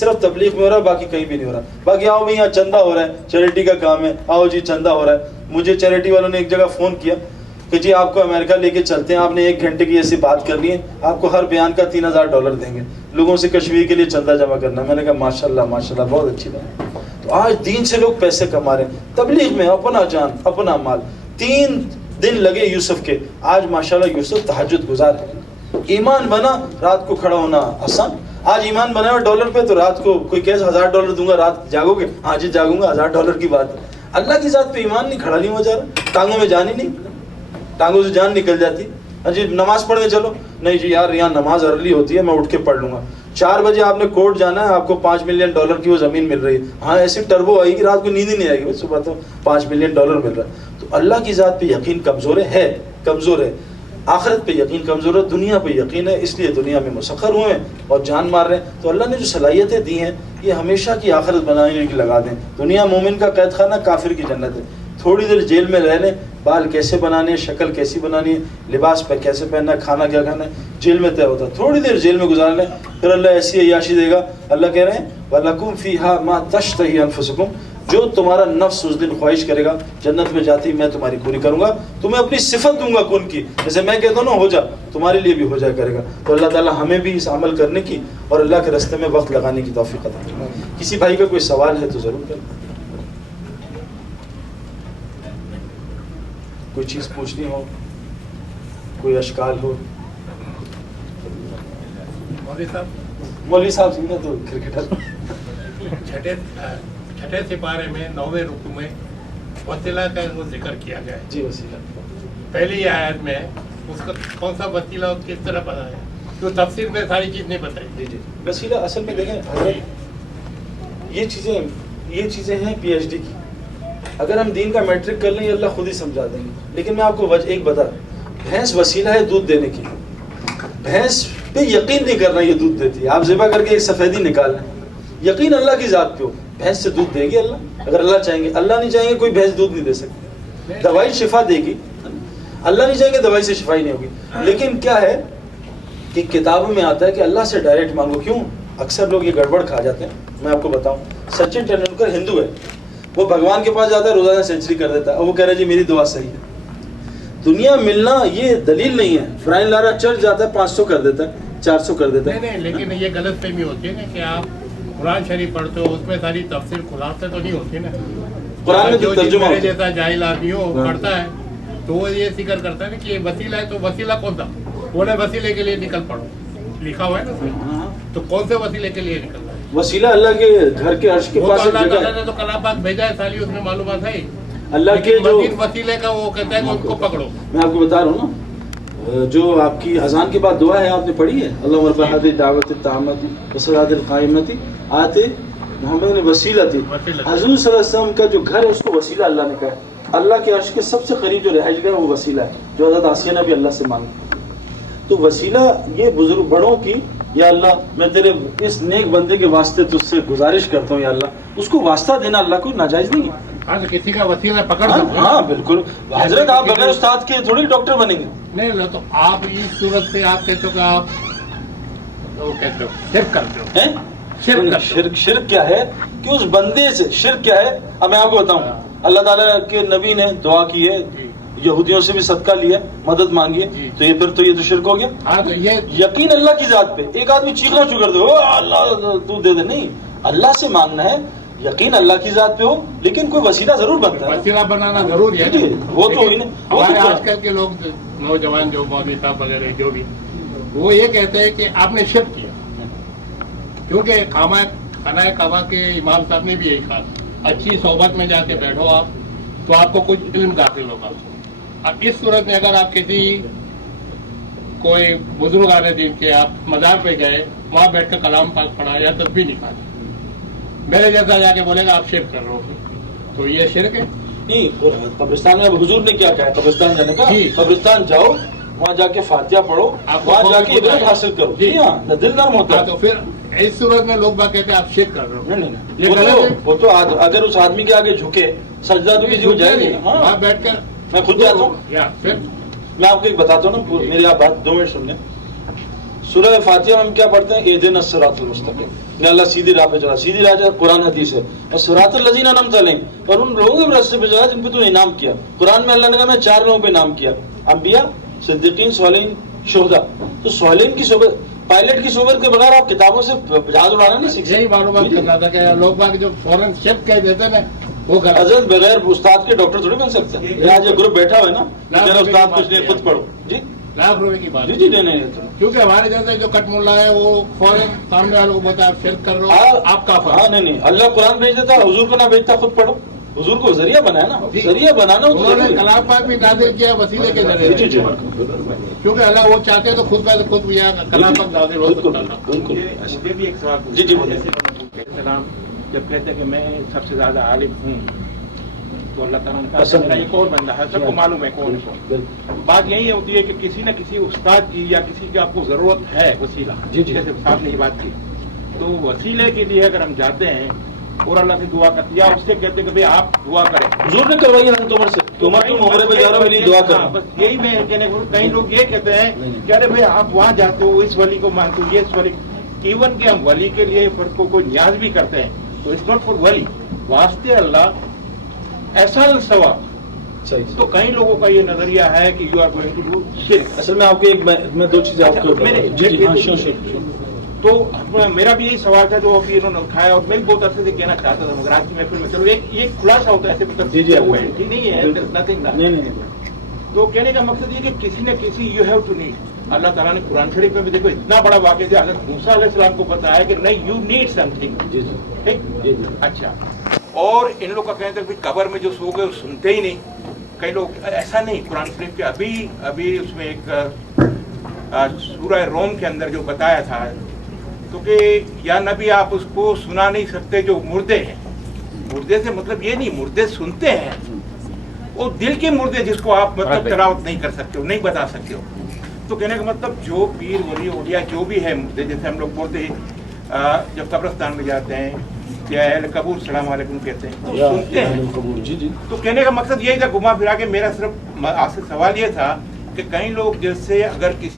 صرف تبلیغ میں ہو رہا ہے, باقی کہیں بھی نہیں ہو رہا. باقی آؤ بھائی یہاں چندہ ہو رہا ہے, چیریٹی کا کام ہے, آؤ جی چندہ ہو رہا ہے. مجھے چیریٹی والوں نے ایک جگہ فون کیا کہ جی آپ کو امریکہ لے کے چلتے ہیں, آپ نے 1 گھنٹے کی ایسی بات کرنی ہے, آپ کو ہر بیان کا $3000 دیں گے, لوگوں سے کشمیر کے لیے چندہ جمع کرنا. میں نے کہا ماشاءاللہ ماشاءاللہ, بہت اچھی بات. تو آج دین سے لوگ پیسے کما رہے ہیں, تبلیغ میں اپنا جان اپنا مال. 3 دن لگے یوسف کے, آج ماشاءاللہ یوسف تہجد گزار ہے. ایمان بنا, رات کو کھڑا ہونا آسان. آج ایمان بنا ہوا ڈالر پہ, تو رات کو کوئی کہے $1000 دوں گا, رات جاگو گے؟ ہاں جی جاگوں گا, $1000 کی بات ہے. اللہ کی ذات پہ ایمان نہیں, کھڑا نہیں ہو جا رہا, ٹانگوں میں جان ہی نہیں, ٹانگوں سے جان نکل جاتی. ہاں جی نماز پڑھنے چلو, نہیں جی یار یہاں نماز ارلی ہوتی ہے, میں اٹھ کے پڑھ لوں گا. 4 بجے آپ نے کورٹ جانا ہے, آپ کو $5 ملین کی وہ زمین مل رہی ہے. ہاں ایسی ٹربو آئے گی, رات کو نیند ہی نہیں آئے گی, صبح تو $5 ملین مل رہا ہے. تو اللہ کی ذات پہ یقین کمزور ہے, کمزور ہے. آخرت پہ یقین کمزور ہے, دنیا پہ یقین ہے, اس لیے دنیا میں مسخر ہوئے ہیں اور جان مار رہے ہیں. تو اللہ نے جو صلاحیتیں دی ہیں یہ ہمیشہ کی آخرت بنانے کی لگا دیں. دنیا مومن کا قید خانہ, کافر کی جنت ہے. تھوڑی دیر جیل میں رہ لیں, بال کیسے بنانے, شکل کیسی بنانی ہے, لباس پہ کیسے پہننا ہے, کھانا کیا کھانا ہے, جیل میں طے ہوتا ہے. تھوڑی دیر جیل میں گزار لیں, پھر اللہ ایسی عیاشی دے گا. اللہ کہہ رہے ہیں وَلَكُمْ فِيهَا مَا تَشْتَهِي أَنفُسُكُمْ, جو تمہارا نفس اس دن خواہش کرے گا جنت میں جاتی میں تمہاری پوری کروں گا. تمہیں اپنی صفت دوں گا کن کی, جیسے میں کہتا ہوں نا ہو جا, تمہارے لیے بھی ہو جایا کرے گا. تو اللہ تعالیٰ ہمیں بھی اس عمل کرنے کی اور اللہ کے راستے میں وقت لگانے کی توفیق عطا فرمائے. کسی بھائی کا کوئی سوال ہے تو ضرور کریں, کوئی چیز پوچھنی ہو, کوئی اشکال ہو. مولوی صاحب سننا تو کرکٹر. چھٹے سپارے میں 9ویں رکوع میں وسیلہ کا وہ ذکر کیا گیا ہے. جی وسیلہ پہلی آیت میں اس کا کون سا وسیلہ اور کس طرح پتا ہے, تو تفسیر میں ساری چیز نہیں بتائی. جی جی وسیلہ اصل میں دیکھیں حضرت, یہ چیزیں ہیں PhD کی. اگر ہم دین کا میٹرک کر لیں یہ اللہ خود ہی سمجھا دیں گے. لیکن میں آپ کو وجہ ایک بتا, بھینس وسیلہ ہے دودھ دینے کی. بھینس پہ یقین نہیں کرنا یہ دودھ دیتی ہے, آپ ذبح کر کے ایک سفیدی نکال لیں, یقین اللہ کی ذات پہ ہو, بھینس سے دودھ دے گی اللہ, اگر اللہ چاہیں گے. اللہ نہیں چاہیں گے کوئی بھینس دودھ نہیں دے سکتی. دوائی شفا دے گی, اللہ نہیں چاہیں گے دوائی سے شفا ہی نہیں ہوگی. لیکن کیا ہے کہ کتابوں میں آتا ہے کہ اللہ سے ڈائریکٹ مانگو. کیوں اکثر لوگ یہ گڑبڑ کھا جاتے ہیں. میں آپ کو بتاؤں, سچن ٹینڈولکر ہندو ہے, وہ بھگوان کے پاس جاتا ہے, روزانہ سینچری کر دیتا ہے, اور وہ کہہ رہا ہے جی میری دعا صحیح ہے. دنیا ملنا یہ دلیل نہیں ہے. فرائن لارا چرچ جاتا ہے 500 کر دیتا ہے, 400 کر دیتا ہے. نہیں لیکن یہ غلط فہمی ہوتی ہے نا کہ آپ قرآن شریف پڑھتے ہو, اس میں ساری تفسیر خلاصے تو نہیں ہوتی نا. قرآن میں جو ترجمہ میرے جیسا جاہل آدمی ہو پڑھتا ہے تو وہ یہ ذکر کرتا ہے نا کہ یہ وسیلہ ہے, تو وسیلہ کون تھا, بولے وسیلے کے لیے نکل پڑو, لکھا ہوا ہے نا. تو کون سے وسیلے کے لیے نکل رہا ہے؟ وسیلہ اللہ کے گھر کے عرش کے پاس. اللہ تعالیٰ نے تو کلام پاک بھیجا ہے, سالی اس میں معلومات ہے. اللہ کے جو وسیلے کا وہ کہتا ہے کہ ان کو پکڑو. میں آپ کو بتا رہا ہوں نا, جو آپ کی اذان کے بعد دعا ہے آپ نے پڑھی ہے, اللہ رب هذه الدعوة التامة والصلاة القائمة آتے محمد نے وسیلہ تھی. حضور صلی اللہ علیہ وسلم کا جو گھر ہے اس کو وسیلہ اللہ نے کہا. اللہ کے عرش کے سب سے قریب جو رہائش گاہ ہے وہ وسیلہ ہے, جو حضرت آسیہ نے بھی اللہ سے مانگا. تو وسیلہ یہ بزرگ بڑوں کی, یا اللہ میں تیرے اس نیک بندے کے واسطے تجھ سے گزارش کرتا ہوں, یا اللہ, اس کو واسطہ دینا اللہ کو ناجائز نہیں ہے. ہاں تو کسی کا وسیلہ پکڑ سکتے ہیں. ہاں بالکل حضرت, آپ بغیر استاد کے تھوڑی ڈاکٹر بنیں گے. نہیں تو آپ اس صورت سے آپ کہتے ہو کہ آپ وہ کہتے ہو شرک کرتے ہو. شرک کیا ہے کہ اس بندے سے شرک کیا ہے. اب میں آپ کو بتاؤں, اللہ تعالیٰ کے نبی نے دعا کی ہے, یہودیوں سے بھی صدقہ لیا, مدد مانگی ہے, تو یہ پھر تو یہ تو شرک ہو گیا. ہاں تو یہ یقین اللہ کی ذات پہ. ایک آدمی چیخنا شروع کر دے, او اللہ تو دے دے, نہیں, اللہ سے مانگنا ہے, یقین اللہ کی ذات پہ ہو, لیکن کوئی وسیلہ ضرور بنتا ہے. وسیلہ بنانا ضروری ہے. وہ تو ہمارے آج کل کے لوگ نوجوان جو مولوی صاحب وغیرہ جو بھی, وہ یہ کہتے ہیں کہ آپ نے شرک کیا, کیونکہ خانہ کعبہ کے امام صاحب نے بھی یہی کہا, اچھی صحبت میں جا کے بیٹھو آپ تو آپ کو کچھ علم حاصل ہوگا. اب اس صورت میں اگر آپ کسی کوئی بزرگان دین کے آپ مزار پہ گئے, وہاں بیٹھ کر کلام پاک پڑھا یا تسبیح نکالی, میرے جیسا جا کے بولے گا آپ شرک کر رہے ہو, تو یہ شرک ہے. نہیں, قبرستان میں حضور نے کیا کہا, قبرستان جانے کا, قبرستان جاؤ, وہاں جا کے فاتحہ پڑھو, وہاں جا کے عبرت حاصل کرو. جی ہاں, دل نرم ہوتا ہے. تو پھر اس صورت میں لوگ باقی کہتے ہیں آپ شرک کر رہے ہو. نہیں, وہ تو اگر اس آدمی کے آگے جھکے سجدہ تو کسی ہو جائے گی. وہاں بیٹھ کر میں خود جاتا ہوں, پھر میں آپ کو ایک بتاتا ہوں نا, میری آپ بات 2 منٹ سن لیں. سورہ فاتحہ میں ہم کیا پڑھتے ہیں؟ اہدنا الصراط المستقیم، یا اللہ سیدھی راہ پہ چلا. سیدھی راہ قرآن حدیث ہے. اور صراط الذین انعمت علیہم، اور ان لوگوں کے راستے پہ چلا جن پہ تو انعام کیا. قرآن میں اللہ نے کہا میں 4 لوگوں پہ انعام کیا، انبیاء، صدیقین، صالحین، شہداء. تو صالحین کی صحبت، پائلٹ کی صحبت کے بغیر آپ کتابوں سے جہاز اڑانا نہیں سیکھ یہی معلومات کرنا تھا کہ لوگ باقی جو فوراً شپ کہہ دیتے نا وہ غلط. حضرت بغیر استاد کے ڈاکٹر تھوڑی بن سکتے ہیں. یہاں جو گروپ بیٹھا ہوا ہے نا، میرا استاد کچھ نہیں، خود پڑھو. جی لاکھ روپے کی بات. جی جی نہیں. کیونکہ ہمارے جیسے جو کٹ ملا ہے وہ فوراً سامنے والوں کو بتا آپ شرک کر رہے ہو، آپ کا ہاں نہیں، اللہ قرآن بھیج دیتا، حضور کو نہ بھیجتا، خود پڑھو. حضور کو ذریعہ بنایا نا، ذریعہ بنانا ہو تو انہوں نے ضروری ہے. کلام پاک بھی نازل کیا وسیلے کے ذریعے، جی جی کیونکہ اللہ وہ چاہتے تو خود پہ خود یہ کلام پاک نازل ہو سکتا تھا. بالکل. مجھے بھی ایک سوال جی جی بولیے. السلام جب کہتے ہیں کہ میں سب سے زیادہ عالم ہوں تو اللہ تعالیٰ نے کہا میرا ایک اور بندہ ہے، سب کو معلوم ہے کون ہے. بات یہی ہوتی ہے کہ کسی نہ کسی استاد کی یا کسی کی آپ کو ضرورت ہے وسیلہ. جی جی. جیسے صاحب نے یہ بات کی تو وسیلے کے لیے اگر ہم جاتے ہیں اور اللہ سے دعا کرتے یا اس سے کہتے ہیں کہ بھائی آپ دعا کریں. حضور نے کروائی ہے حضرت عمر سے، عمر تم عمرے پہ جا رہا ہو میری دعا کر. بس یہی میں کہنے کو کئی لوگ یہ کہتے ہیں کہ ارے بھائی آپ وہاں جاتے ہو اس ولی کو مانتے ہو، یہ اس ولی. ایون کہ ہم ولی کے لیے فرد کو کوئی نیاز بھی کرتے ہیں تو اٹس ناٹ فار ولی، واسطے اللہ ایسا ثواب. تو کئی لوگوں کا یہ نظریہ ہے کہ you are going to do شرک. اصل میں آپ کو ایک میں 2 چیزیں آپ کو. جی جی ہاں شور. تو میرا بھی یہی سوال تھا جو ابھی انہوں نے اٹھایا اور میں بھی بہت عرصے سے کہنا چاہتا تھا مگر آج کی محفل میں چلو یہ خلاصہ ہوتا ہے ایسے جی جی ٹھیک نہیں ہے نتھنگ. نہیں. تو کہنے کا مقصد یہ کہ کسی نہ کسی یو ہیو ٹو نیڈ. اللہ تعالیٰ نے قرآن شریف میں بھی دیکھو اتنا بڑا واقعہ دیا، حضرت موسیٰ علیہ السلام کو بتایا کہ نہیں یو نیڈ سم تھنگ. جی جی ٹھیک. اچھا، اور ان لوگ کا کہتے ہیں کہ قبر میں جو سو گئے وہ سنتے ہی نہیں. کئی لوگ ایسا نہیں، قرآن شریف کے ابھی اس میں ایک سورہ روم کے اندر جو بتایا تھا تو کہ یا نبی آپ اس کو سنا نہیں سکتے جو مردے ہیں. مردے سے مطلب یہ نہیں مردے سنتے ہیں، وہ دل کے مردے جس کو آپ مطلب تلاوت نہیں کر سکتے ہو، نہیں بتا سکتے ہو. تو کہنے کا مطلب جو پیر ولی اولیاء جو بھی ہے مردے، جیسے ہم لوگ بولتے ہیں جب قبرستان میں جاتے ہیں یا اہل قبور السلام علیکم کہتے ہیں تو سنتے ہیں. جی جی. تو کہنے کا مقصد یہی تھا گھما پھرا کے میرا صرف آپ سے سوال یہ تھا کہ کئی لوگ جیسے اگر کسی